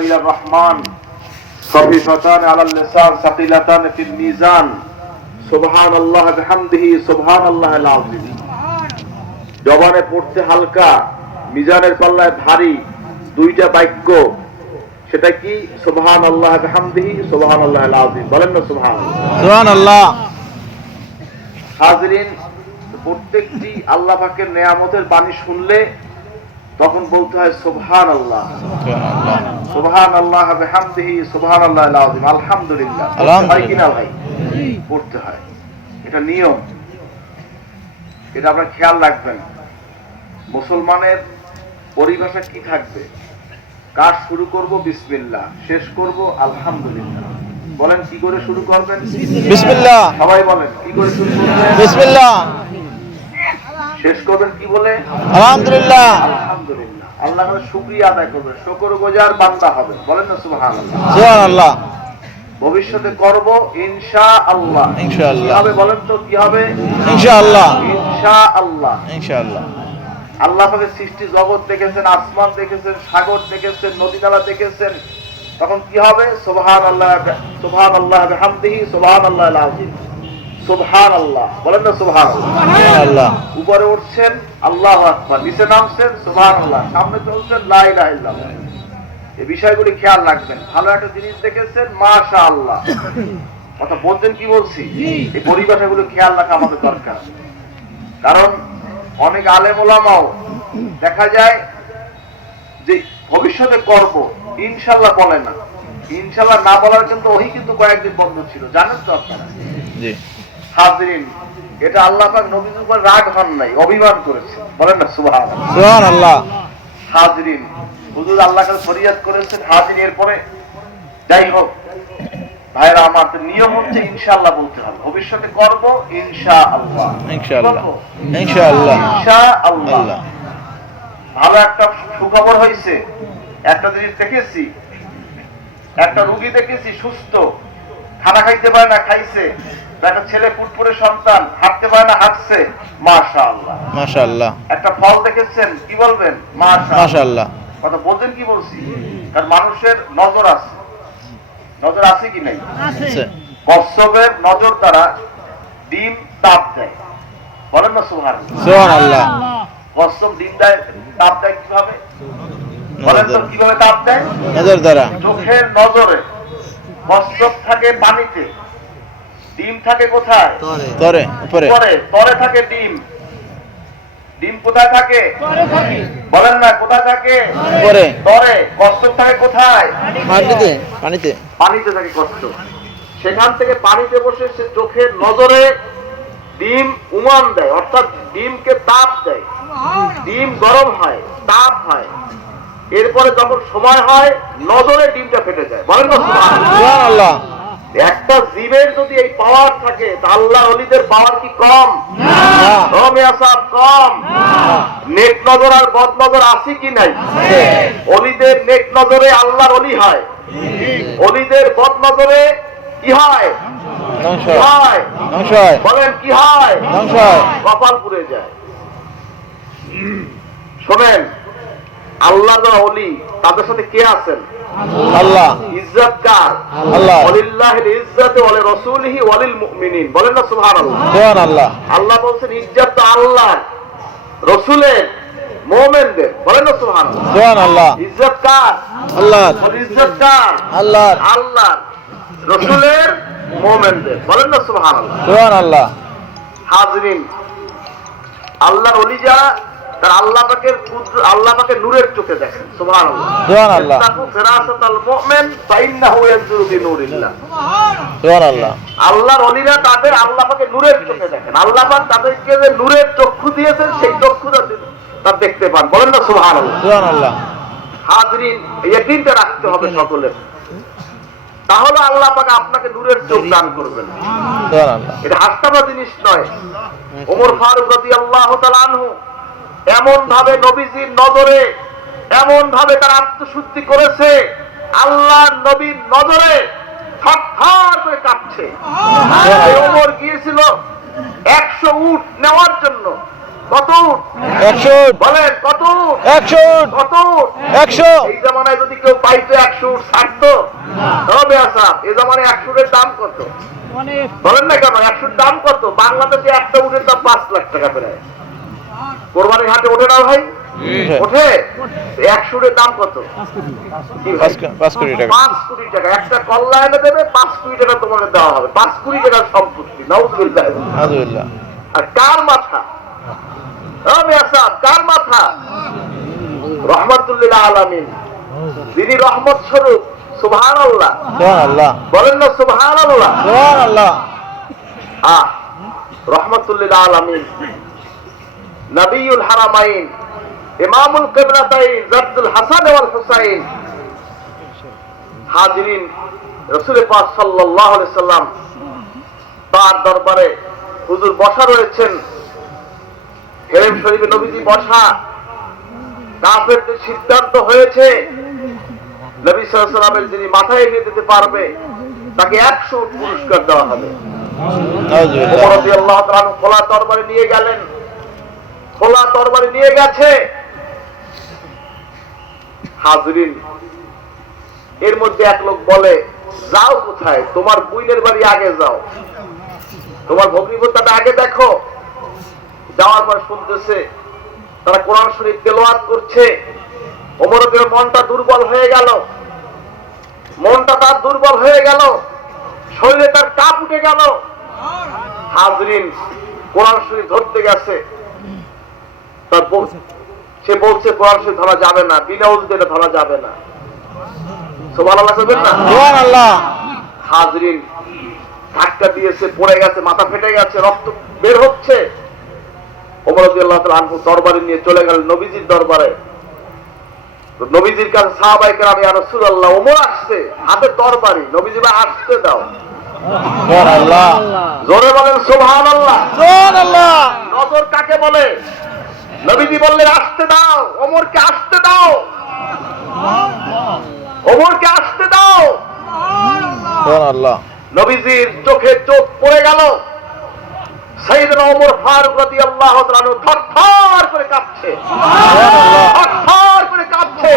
إلى الرحمن خفيفتان على اللسان ثقيلتان في الميزان سبحان الله بحمده سبحان الله العظيم জবানে পড়তে হালকা মিজানের পাল্লায় ভারী দুইটা বাক্য সেটা কি সুবহান আল্লাহ বিহামদিহি সুবহান আল্লাহ আযীম বলেন না সুবহান সুহান আল্লাহ হাজরিন প্রত্যেকটি আল্লাহ পাকের নেয়ামতের বাণী শুনলে তখন বলতে হয় সুবহান আল্লাহ সুবহান আল্লাহ বিহামদিহি সুবহান আল্লাহ আযীম আলহামদুলিল্লাহ। হয় কিনা ভাই? পড়তে হয়। এটা নিয়ম। এটা আপনার খেয়াল রাখবেন। মুসলমানের পরিভাষা কি থাকবে? কাজ শুরু করব? বিসমিল্লাহ। শেষ করব? আলহামদুলিল্লাহ। বলেন কি করে শুরু করবেন? বিসমিল্লাহ। সবাই বলেন কি করে শুরু করবেন? বিসমিল্লাহ। শেষ করবেন কি বলে? আলহামদুলিল্লাহ। আলহামদুলিল্লাহ। আল্লাহ শুকরিয়া আদায় করবেন। শুকর গোজার বান্দা হবে বলেন না সুহান আল্লাহ ভবিষ্যতে করব ইনশা আল্লাহ ইনশাআল্লাহ। হবে বলেন তো কি হবে? ইনশাআল্লাহ। ইনশা আল্লাহ ইনশাআল্লাহ। আল্লাহ সৃষ্টি জগৎ দেখেছেন আসমান দেখেছেন সাগর দেখেছেন নদী নালা দেখেছেন। তখন কি হবে? সুবহান আল্লাহ সুবহান আল্লাহ বিহামদিহি সুবহান আল্লাহ আল্লাহ বলেন না আল্লাহ উপরে উঠছেন আল্লাহ আকবার। নিচে নামছেন আল্লাহ সামনে চলছেন এই বিষয়গুলি খেয়াল রাখবেন। ভালো একটা জিনিস দেখেছেন মাশা আল্লাহ কথা বলছেন কি বলছি? এই পরিভাষাগুলো খেয়াল রাখা আমাদের দরকার। কারণ অনেক আলেম ওলামাও দেখা যায় যে ভবিষ্যতে করব ইনশাল্লাহ বলে না। ইনশাল্লাহ না বলার কিন্তু ওই কিন্তু কয়েকদিন বন্ধ ছিল। জানেন তো আপনারা? জি। হাজরিন এটা আল্লাহ পাক নবীর উপর রাগ হন নাই অভিমান করেছে। বলেন না সুবহান আল্লাহ হাজরিন হুজুর আল্লাহ কাছে ফরিয়াদ করেছেন হাজরিন এরপরে যাই হোক ভাইরা আমার নিয়ম হচ্ছে ইনশাআল্লাহ বলতে হবে। ভবিষ্যতে করব ইনশাআল্লাহ। ইনশাআল্লাহ। ইনশাআল্লাহ। ইনশাআল্লাহ। ভালো একটা সুখবর হয়েছে একটা জিনিস দেখেছি একটা রুগী দেখেছি সুস্থ। খানা খাইতে পারে না খাইছে। একটা ছেলে ফুটফুটে সন্তান হাঁটতে পারে না হাঁটছে। মাশাআল্লাহ। মাশাআল্লাহ। একটা ফল দেখেছেন কি বলবেন? মাশাআল্লাহ। কথা বলছেন কি বলছি? কারণ মানুষের নজর আছে। নজর আছে কি নাই? কচ্ছপের নজর দ্বারা ডিম তাপ দেয়। বলেন না সুহার সুহান আল্লাহ কচ্ছপ ডিম দেয় তাপ দেয় কীভাবে? বলেন তো কীভাবে তাপ দেয়? নজর দ্বারা। চোখের নজরে কচ্ছপ থাকে পানিতে। ডিম থাকে কোথায়? তরে। উপরে। তরে থাকে ডিম। ডিম কোথায় থাকে? বলেন না কোথায় থাকে? উপরে। তরে। কচ্ছপ থাকে কোথায়? পানিতে পানিতে। পানিতে থাকে কচ্ছপ। সেখান থেকে পানিতে বসে সে চোখের নজরে ডিম উমান দেয় অর্থাৎ ডিমকে তাপ দেয়। ডিম গরম হয় তাপ হয়। এরপরে যখন সময় হয় নজরে ডিমটা ফেটে যায়। বলেন না একটা জীবের যদি এই পাওয়ার থাকে তা আল্লাহ অলিদের পাওয়ার কি কম? কম? নেক নজর আর বদ নজর আছে কি নাই? অলিদের নেক নজরে আল্লাহর অলি হয়। অলিদের বদ নজরে কি হয়? ধ্বংস কি হয়? ধ্বংস হয়। বলেন কি হয়? ধ্বংস হয়। কপাল পুড়ে যায়। শোনেন আল্লাহ অলি তাদের সাথে কে আছেন? আল্লাহ। ইজ্জত কার আল্লাহ। ওয়ালিল্লাহিল ইজ্জাতু ওয়া লিরাসূলিহি ওয়া লিল মুমিনিন। বলেন না সুবহানাল্লাহ। আল্লাহ। আল্লাহ ইজ্জত তো রসুলের মোমেনদের। বলেন না সুবহানাল্লাহ। সুহান আল্লাহ। ইজ্জত কার আল্লাহ। বল ইজ্জত কার আল্লাহ আল্লাহ রসুলের মোমেনদের। বলেন না সুবহানাল্লাহ। সুহান আল্লাহ। হাজরিন আল্লাহর ওলি যারা তারা আল্লাহ পাকের কুদ্র- আল্লাহ পাকের নূরের চোখে দেখেন সুবহানাল্লাহ। সুবহানাল্লাহ। ফিরাসাতাল মুমিন ফাইন্নাহু ইয়ানজুরু বিনূরিল্লাহ। সুহান আল্লাহর অলিরা তাদের আল্লাহ পাকে নূরের চোখে দেখেন। আল্লাহ পাক তাদেরকে যে নূরের চক্ষু দিয়েছেন সেই চক্ষু তার দেখতে পান। বলেন না সুহান সুহান হাজরিন ইয়াকিনটা রাখতে হবে সকলের। তাহলে আল্লাহ পাক আপনাকে নূরের চোখ দান করবেন। এটা হাস্তাবা জিনিস নয়। ওমর ফারুক রাদিয়াল্লাহু তাআলা আনহু এমন ভাবে নবীজির নজরে এমন ভাবে তার আত্মশুদ্ধি করেছে আল্লাহ নবীর নজরে থরথর করে কাঁপছে। ওমর গিয়েছিল একশো উট নেওয়ার জন্য। কত উট? একশো বলেন কত উট? একশো কত উট? একশো। এই জামানায় যদি কেউ পাইতো একশো উট ছাড়তো? তবে এই জামানায় একশো উটের দাম কত? বলেন না কেন একশোর দাম কত? বাংলাদেশে একটা উটের দাম পাঁচ লাখ টাকা প্রায়। কোরবানির হাটে ওঠে না ভাই? ওঠে? একশো উটের দাম কত? পাঁচ কোটি টাকা। পাঁচ কোটি টাকা। একটা কল্লা এনে দেবে পাঁচ কোটি টাকা তোমাকে দেওয়া হবে। পাঁচ কোটি টাকার সম্পত্তি নাউজুবিল্লাহ। আর কার মাথা? কার মাথা? রহমতুল্লিল আলামিন। যিনি রহমত স্বরূপ সুবহান আল্লাহ বলেন না সুবহান আল্লাহ আহ রহমতুল্লিল আলামিন। নবিউল হারামাইন ইমামুল কিবলাতাইন জাদ্দুল হাসান ওয়াল হুসাইন। হাজিরিন রাসূল পাক আলাইহি সাল্লাম তার দরবারে হুজুর বসা রয়েছেন। হেরেম শরীফে নবীজি বসা। কাফেরদের সিদ্ধান্ত হয়েছে নবী সাল্লামের যিনি মাথায় এগিয়ে দিতে পারবে তাকে একশো পুরস্কার দেওয়া হবে। খোলা তরবারি নিয়ে গেলেন। খোলা তরবারি নিয়ে গেছে। হাজরিন, এর মধ্যে এক লোক বলে, যাও কোথায়? তোমার বুইনের বাড়ি আগে যাও। তোমার ভগ্নিপতাটা আগে দেখো। যাওয়ার পর শুনতেছে, তারা কোরআন শরীফ তেলোয়াত করছে। ওমরের মনটা দুর্বল হয়ে গেল। মনটা তার দুর্বল হয়ে গেল। শরীরে তার কাপ উঠে গেল। হাজরিন, কোরআন শরীফ ধরতে গেছে। তার সে বলছে কোরআন শরীফ ধরা যাবে না বিনা উজুতে এটা ধরা যাবে না। সুবহানাল্লাহ করবেন না? সোহান হাজরিন ধাক্কা দিয়েছে পড়ে গেছে মাথা ফেটে গেছে রক্ত বের হচ্ছে। ওমর রাদিয়াল্লাহু তাআলা আনহু দরবারে নিয়ে চলে গেলেন নবীজির দরবারে। নবীজির কাছে সাহাবায়ে কেরাম ইয়া রাসূলুল্লাহ ওমর আসছে হাতে তরবারি নবীজি ভাই আসতে দাও। সোহান জোরে বলেন সুবহানাল্লাহ। নজর কাকে বলে? নবীজি বললেন আসতে দাও ওমরকে আসতে দাও। ওমরকে আসতে দাও। আল্লাহ নবীজির চোখে চোখ পড়ে গেল। সাইয়েদনা ওমর ফারুক রাদিয়াল্লাহু তাআলা আনহু থরথর করে কাঁপছে। থরথর করে কাঁপছে।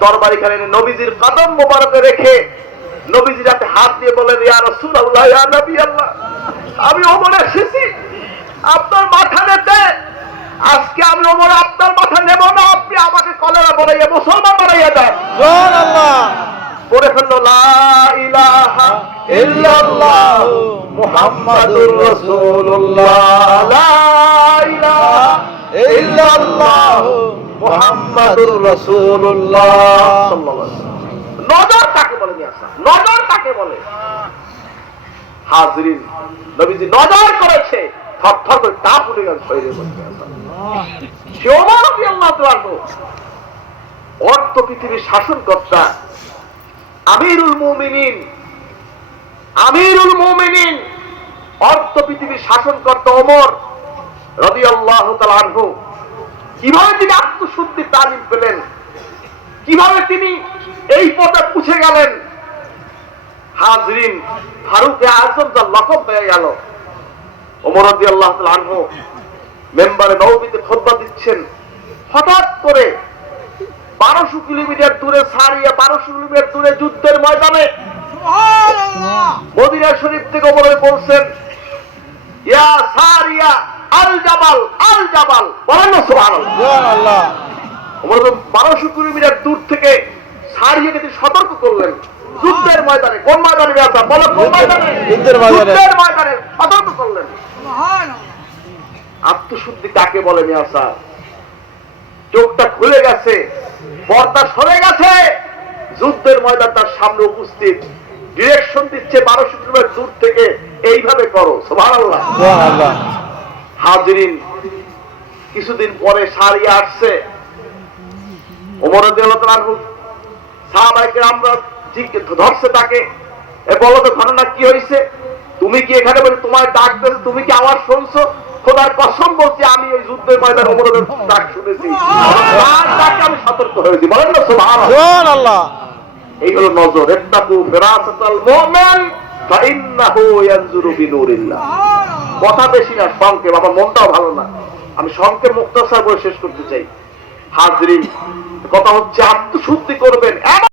তরবারি খানে নবীজির কদম মোবারকে রেখে নবীজির হাতে হাত দিয়ে বলেন ইয়া রাসূলুল্লাহ ইয়া নবী আল্লাহ আমি ওমর এসেছি। আপনার মাথা নিতে আজকে আমি ওমর আপনার মাথা নেব না আপনি আমাকে কলেরা বানাইয়া মুসলমান বানাইয়া দেন পড়ে ফেলল মুহাম্মাদুর মুহাম্মাদুর। নজর কাকে বলে নিয়ে আসা নজর কাকে বলে? হাজরিন নবীজি নজর করেছে। থর থর করে তাপ উঠে গেল শরীরের মধ্যে। অর্থ পৃথিবীর শাসনকর্তা আমিরুল মুমিনিন আমিরুল মুমিনিন, অর্থ পৃথিবীর শাসনকর্তা ওমর তাআলা আনহু। কীভাবে তিনি আত্মশুদ্ধি তালিম পেলেন? কীভাবে তিনি এই পদে পুছে গেলেন? হাজরিন ফারুকে আজম যার লকব হয়ে গেল। ওমর রাদিয়াল্লাহু তাআলা আনহু মেম্বারে নবীতে খোদবা দিচ্ছেন। হঠাৎ করে বারোশো কিলোমিটার দূরে সারিয়া বারোশো কিলোমিটার দূরে যুদ্ধের ময়দানে মদিনা শরীফ থেকে ওমর বলছেন ইয়া সারিয়া আল জাবাল আল জাবাল। বলেন না সুবহানাল্লাহ। ওমর বারোশো কিলোমিটার দূর থেকে সারিয়াকে তিনি সতর্ক করলেন। যুদ্ধের ময়দানে কোন ময়দানে ব্যবসা বলো কোন ময়দানে? যুদ্ধের ময়দানে। যুদ্ধের ময়দানে সতর্ক করলেন। আত্মশুদ্ধি কাকে বলে মিয়াসা চোখটা খুলে গেছে পর্দা সরে গেছে। যুদ্ধের ময়দান তার সামনে উপস্থিত। ডিরেকশন দিচ্ছে বারোশো কিলোমিটার দূর থেকে। এইভাবে করো হাজিরিন কিছুদিন পরে সারিয়া আসছে। আমরা ধরছে তাকে। এ বলো তো ঘটনা কি হয়েছে তুমি কি এখানে বলে তোমার ডাক তুমি কি আমার শুনছো? খোদার কসম বলছি আমি ওই যুদ্ধের ময়দান ওমরের ডাক শুনেছি। আমি সতর্ক হয়েছি। বলেন না আল্লাহ এই হলো নজর। এত্তাকু ফিরাসাতাল মুমিন ফাইন্নাহু ইয়ানজুরু বিনুরিল্লাহ। কথা বেশি না সংক্ষেপ। আমার মনটাও ভালো না। আমি সংক্ষেপ মুক্তাসার করে শেষ করতে চাই। হাজরিন কথা হচ্ছে আত্মশুদ্ধি করবেন।